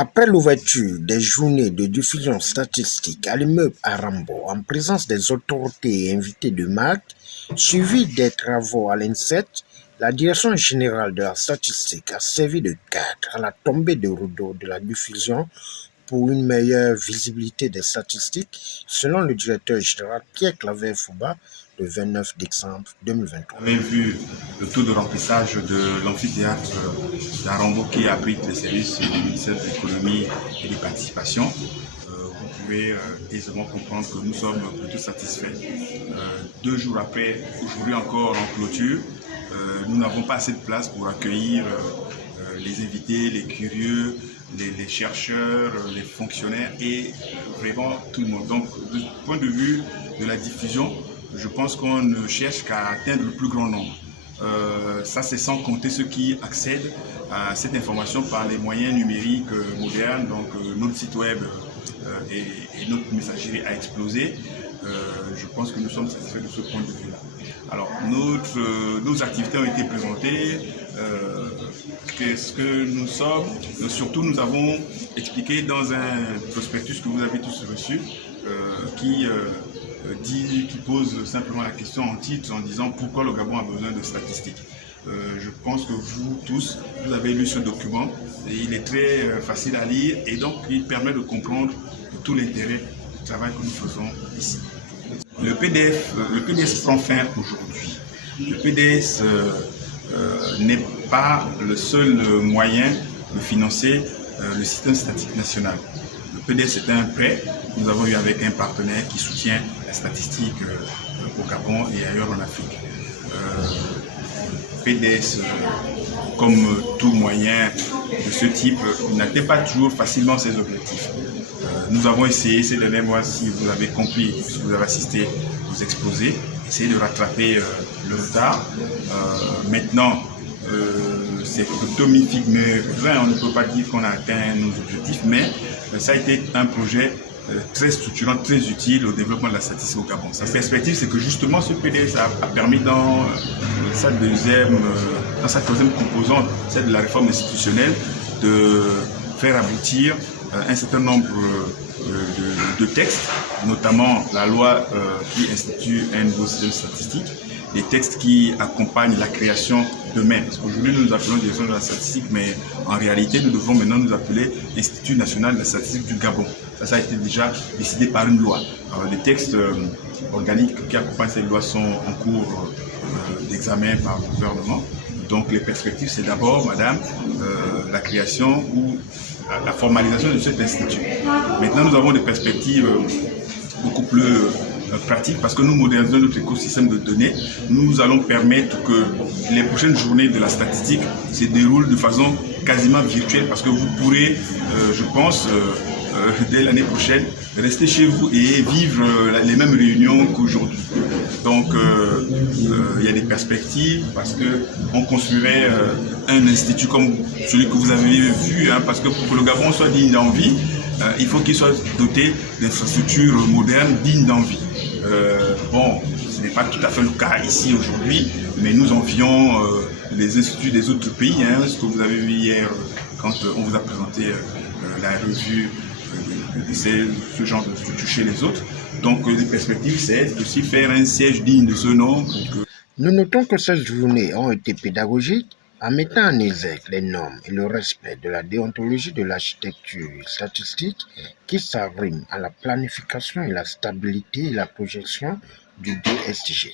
Après l'ouverture des journées de diffusion statistique à l'immeuble Arambo en présence des autorités et invités de marque, suivi des travaux à l'INSET, la Direction générale de la statistique a servi de cadre à la tombée de rideau de la diffusion pour une meilleure visibilité des statistiques, selon le directeur général Pierre-Claver Fouba le 29 décembre 2023. Vous avez vu le taux de remplissage de l'amphithéâtre d'Arambo qui abrite les services du ministère de l'économie et des participations. Vous pouvez aisément comprendre que nous sommes plutôt satisfaits. 2 jours après, aujourd'hui encore en clôture, nous n'avons pas assez de place pour accueillir les invités, les curieux, les chercheurs, les fonctionnaires et vraiment tout le monde. Donc, du point de vue de la diffusion, je pense qu'on ne cherche qu'à atteindre le plus grand nombre. Ça, c'est sans compter ceux qui accèdent à cette information par les moyens numériques modernes. Donc, notre site web et notre messagerie a explosé. Je pense que nous sommes satisfaits de ce point de vue-là. Alors, nos activités ont été présentées. Qu'est-ce que nous sommes? Surtout, nous avons expliqué dans un prospectus que vous avez tous reçu qui pose simplement la question en titre en disant pourquoi le Gabon a besoin de statistiques. Je pense que vous tous, vous avez lu ce document. Et il est très facile à lire et donc il permet de comprendre tout l'intérêt du travail que nous faisons ici. Le PDS prend fin aujourd'hui. Le PDS n'est pas le seul moyen de financer le système statistique national. Le PDS est un prêt que nous avons eu avec un partenaire qui soutient la statistique au Gabon et ailleurs en Afrique. Le PDS, comme tout moyen de ce type, n'atteint pas toujours facilement ses objectifs. Nous avons essayé ces derniers mois, si vous avez compris, si vous avez assisté aux exposés, essayer de rattraper le retard. Maintenant, c'est plutôt mi-figue, mais on ne peut pas dire qu'on a atteint nos objectifs, mais ça a été un projet très structurant, très utile au développement de la statistique au Gabon. Sa perspective, c'est que justement ce PDS a permis dans sa troisième composante, celle de la réforme institutionnelle, de faire aboutir un certain nombre de textes, notamment la loi qui institue un nouveau système statistique, des textes qui accompagnent la création de même. Parce qu'aujourd'hui, nous nous appelons Direction de la statistique, mais en réalité, nous devons maintenant nous appeler Institut national de la statistique du Gabon. Ça a été déjà décidé par une loi. Alors, les textes organiques qui accompagnent cette loi sont en cours d'examen par le gouvernement. Donc, les perspectives, c'est d'abord, madame, la création ou la formalisation de cet institut. Maintenant, nous avons des perspectives beaucoup plus pratique parce que nous modernisons notre écosystème de données. Nous allons permettre que les prochaines journées de la statistique se déroulent de façon quasiment virtuelle parce que vous pourrez, je pense, dès l'année prochaine, rester chez vous et vivre les mêmes réunions qu'aujourd'hui. Donc, il y a des perspectives parce qu'on construirait un institut comme celui que vous avez vu, parce que pour que le Gabon soit digne d'envie, il faut qu'il soit doté d'infrastructures modernes dignes d'envie. Bon, ce n'est pas tout à fait le cas ici aujourd'hui, mais nous envions les instituts des autres pays, ce que vous avez vu hier quand on vous a présenté la revue de ce genre de structures chez les autres. Donc les perspectives, c'est aussi faire un siège digne de ce nom. Nous notons que ces journées ont été pédagogiques en mettant en exergue les normes et le respect de la déontologie de l'architecture statistique qui s'arriment à la planification et la stabilité et la projection du DSG.